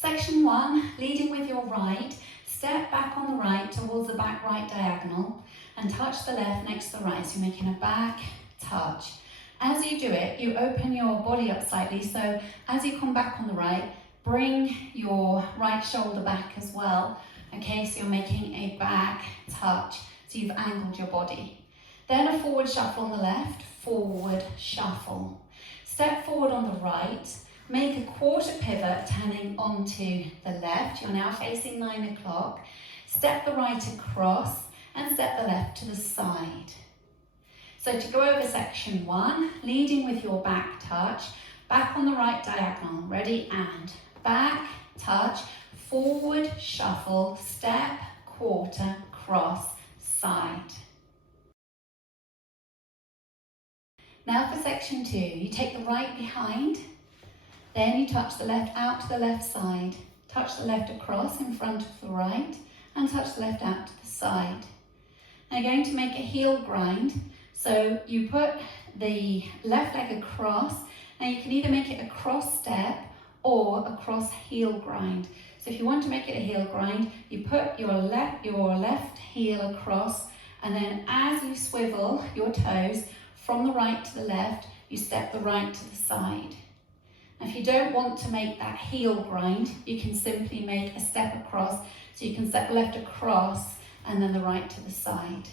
Section 1, leading with your right, step back on the right towards the back right diagonal and touch the left next to the right. So you're making a back touch. As you do it, you open your body up slightly, so as you come back on the right, bring your right shoulder back as well. Okay, so you're making a back touch, so you've angled your body. Then a forward shuffle on the left, forward shuffle. Step forward on the right, make a quarter pivot turning onto the left. You're now facing 9 o'clock. Step the right across and step the left to the side. So to go over section 1, leading with your back touch, back on the right diagonal, ready, and back touch, forward shuffle, step, quarter, cross, side. Now for section 2, you take the right behind, then you touch the left out to the left side, touch the left across in front of the right, and touch the left out to the side. Now you're going to make a heel grind. So you put the left leg across. Now you can either make it a cross step or a cross heel grind. So if you want to make it a heel grind, you put your left heel across, and then as you swivel your toes from the right to the left, you step the right to the side. Now if you don't want to make that heel grind, you can simply make a step across. So you can step left across and then the right to the side.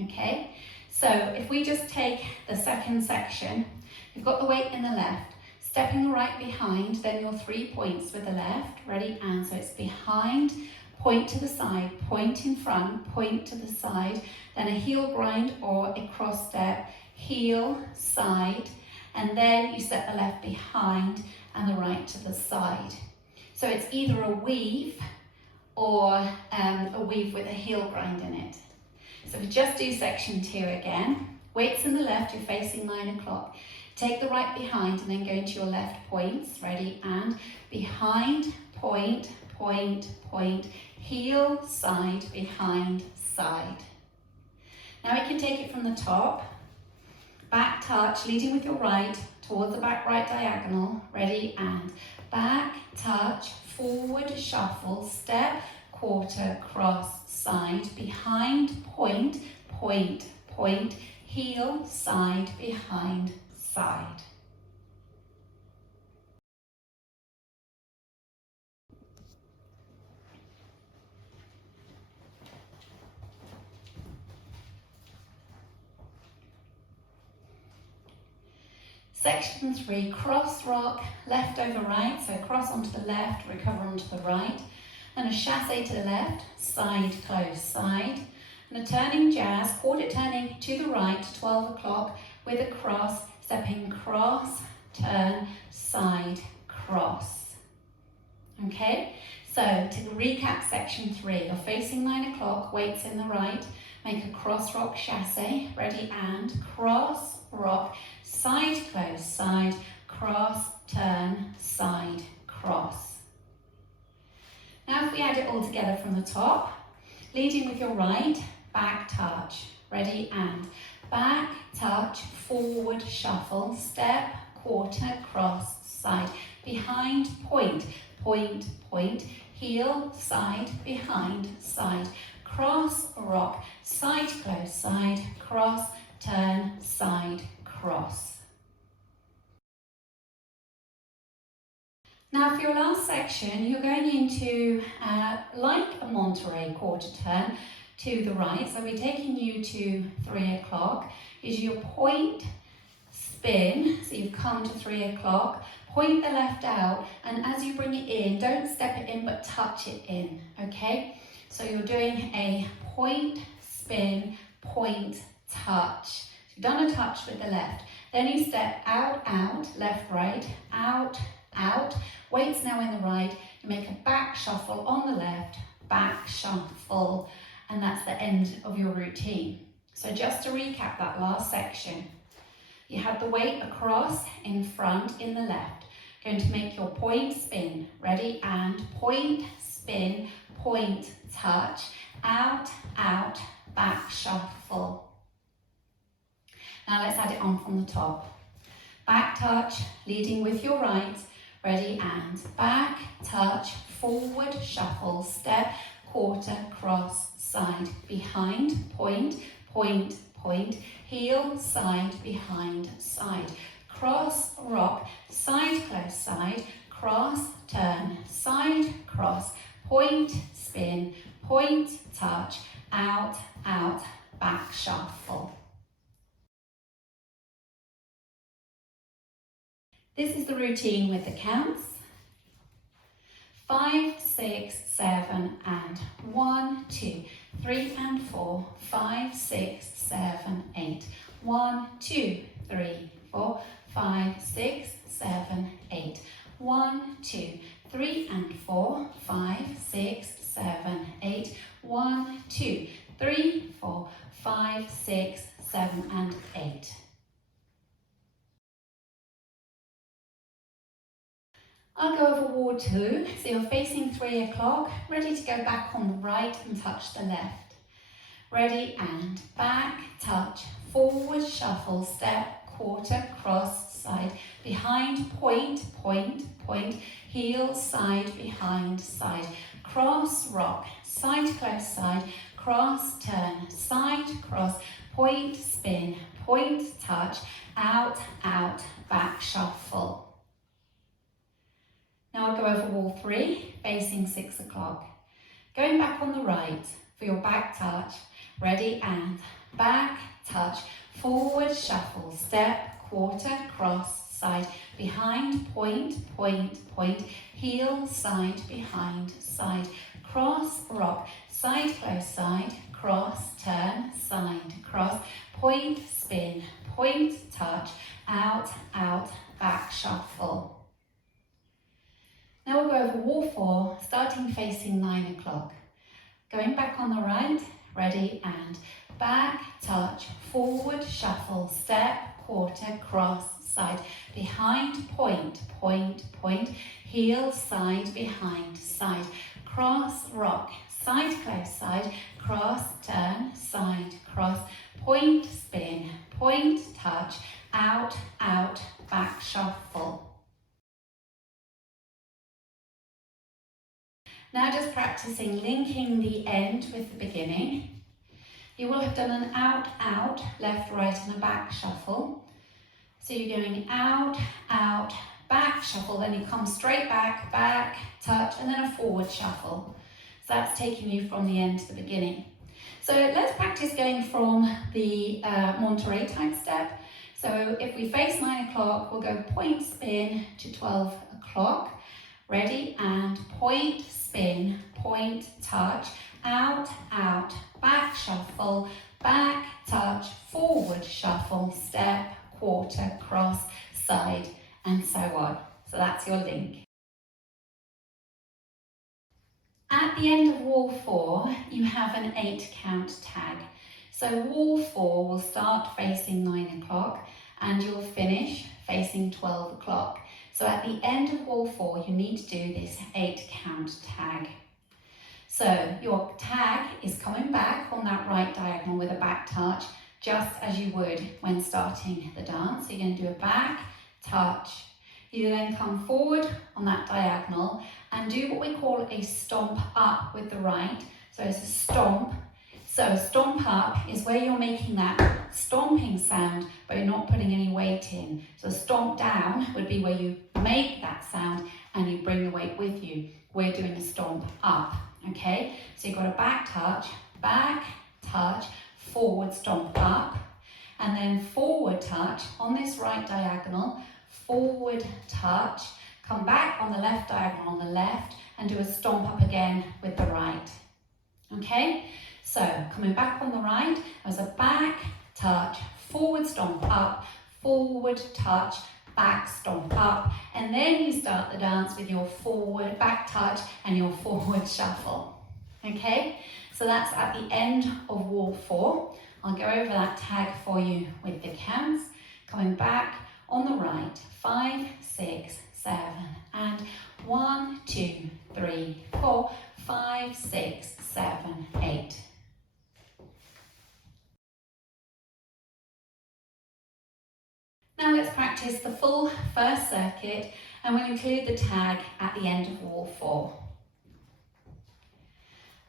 Okay? So if we just take the second section, you've got the weight in the left, stepping the right behind, then your 3 points with the left, ready, and so it's behind, point to the side, point in front, point to the side, then a heel grind or a cross step, heel, side, and then you step the left behind and the right to the side. So it's either a weave or a weave with a heel grind in it. So we just do section 2 again. Weights in the left, you're facing 9 o'clock. Take the right behind and then go into your left points. Ready, and behind, point, point, point, heel, side, behind, side. Now we can take it from the top. Back touch, leading with your right towards the back right diagonal. Ready, and back touch, forward shuffle, step, quarter, cross, side, behind, point, point, point, heel, side, behind, side. Section 3, cross rock, left over right, so cross onto the left, recover onto the right, and a chassé to the left, side, close, side, and a turning jazz, quarter turning to the right, 12 o'clock, with a cross, stepping cross, turn, side, cross. Okay, so to recap section 3, you're facing 9 o'clock, weights in the right, make a cross rock chassé, ready, and cross, rock, side, close, side, cross, turn, side, cross. Now if we add it all together from the top, leading with your right, back touch, ready, and back touch, forward shuffle, step, quarter, cross, side, behind, point, point, point, heel, side, behind, side, cross, rock, side, close, side, cross, turn, side, cross. Now for your last section, you're going into like a Monterey quarter turn to the right. So we're taking you to 3 o'clock. Is your point, spin, so you've come to 3 o'clock, point the left out, and as you bring it in, don't step it in but touch it in, okay? So you're doing a point, spin, point, touch. So you've done a touch with the left. Then you step out, out, left, right, out, out. Weight's now in the right. You make a back shuffle on the left, back shuffle, and that's the end of your routine. So just to recap that last section, you had the weight across in front in the left. Going to make your point, spin, ready, and point, spin, point, touch, out, out, back shuffle. Now let's add it on from the top. Back touch, leading with your right, Ready, and back, touch, forward, shuffle, step, quarter, cross, side, behind, point, point, point, heel, side, behind, side, cross, rock, side, close, side, cross, turn, side, cross, point, spin, point, touch, out, out, back, shuffle. This is the routine with the counts. 5, 6, 7, and 1, 2, 3 and 4, 5, 6, 7, 8. 1, 2, 3, 4, 5, 6, 7, 8. 1, 2, 3 and 4, 5, 6, 7, 8. 1, 2, 3, 4, 5, 6, 7, and 8. I'll go over wall 2, so you're facing 3 o'clock, ready to go back on the right and touch the left. Ready, and back, touch, forward, shuffle, step, quarter, cross, side, behind, point, point, point, heel, side, behind, side, cross, rock, side, close, side, cross, turn, side, cross, point, spin, point, touch, out, out, back, shuffle. Now I'll go over wall 3, facing 6 o'clock. Going back on the right for your back touch. Ready, and back, touch, forward, shuffle, step, quarter, cross, side, behind, point, point, point, heel, side, behind, side, cross, rock, side, close, side, cross, turn, side, cross, point, spin, point, touch, out, out, back, shuffle. Now we'll go over wall 4, starting facing 9 o'clock. Going back on the right, ready, and back, touch, forward, shuffle, step, quarter, cross, side, behind, point, point, point, heel, side, behind, side, cross, rock, side, close, side, cross, turn, side, cross, point, spin, point, touch, out, out, back, shuffle. Now just practicing linking the end with the beginning. You will have done an out, out, left, right and a back shuffle. So you're going out, out, back shuffle, then you come straight back, back, touch, and then a forward shuffle. So that's taking you from the end to the beginning. So let's practice going from the Monterey type step. So if we face 9 o'clock, we'll go point, spin to 12 o'clock. Ready, and point, spin, point, touch, out, out, back shuffle, back, touch, forward shuffle, step, quarter, cross, side, and so on. So that's your link. At the end of wall 4, you have an 8 count tag. So wall 4 will start facing 9 o'clock and you'll finish facing 12 o'clock. So at the end of wall 4, you need to do this 8 count tag. So your tag is coming back on that right diagonal with a back touch, just as you would when starting the dance. So you're going to do a back touch. You then come forward on that diagonal and do what we call a stomp up with the right. So it's a stomp. So stomp up is where you're making that stomping sound, but you're not putting any weight in. So stomp down would be where you make that sound and you bring the weight with you. We're doing a stomp up, okay? So you've got a back touch, forward stomp up, and then forward touch on this right diagonal, forward touch, come back on the left diagonal on the left and do a stomp up again with the right, okay? So coming back on the right, there's a back touch, forward stomp up, forward touch, back stomp up, and then you start the dance with your forward back touch and your forward shuffle. Okay, so that's at the end of wall 4. I'll go over that tag for you with the counts. Coming back on the right, 5, 6, 7, and 1, 2, 3, 4, 5, 6, 7, 8. Now let's practice the full first circuit And we'll include the tag at the end of all 4.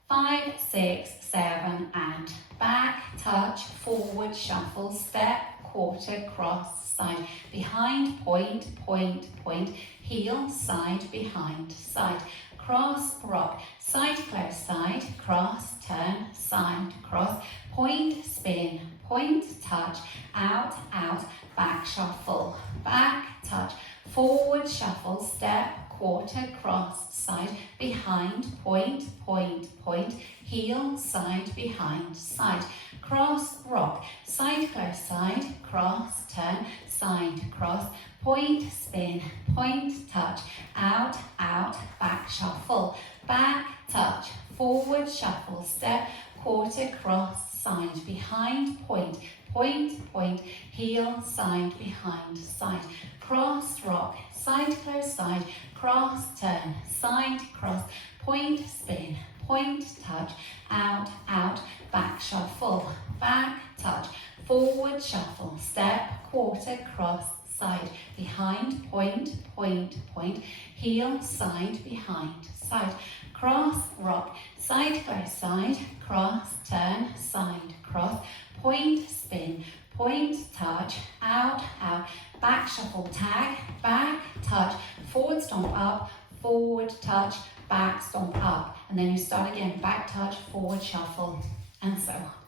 5, 6, 7, and back, touch, forward, shuffle, step, quarter, cross, side, behind, point, point, point, heel, side, behind, side, cross, rock, side, close, side, cross, turn, side, cross, point, spin, point, touch, out, out, back, shuffle, back, touch, forward, shuffle, step, quarter, cross, side, behind, point, point, point, heel, side, behind, side, cross, rock, side, close, side, cross, turn, side, cross, point, spin, point, touch, out, out, back, shuffle, back, touch, forward, shuffle, step, quarter, cross, side, behind, point, point, point, heel, side, behind, side, cross, rock, side, close, side, cross, turn, side, cross, point, spin, point, touch, out, out, back, shuffle, back, touch, forward, shuffle, step, quarter, cross, side, behind, point, point, point, heel, side, behind, side, cross, rock, side, close, side, cross, turn, side, cross, point, spin, point, touch, out, out, back, shuffle, tag, back, touch, forward, stomp up, forward, touch, back, stomp up. And then you start again, back, touch, forward, shuffle, and so on.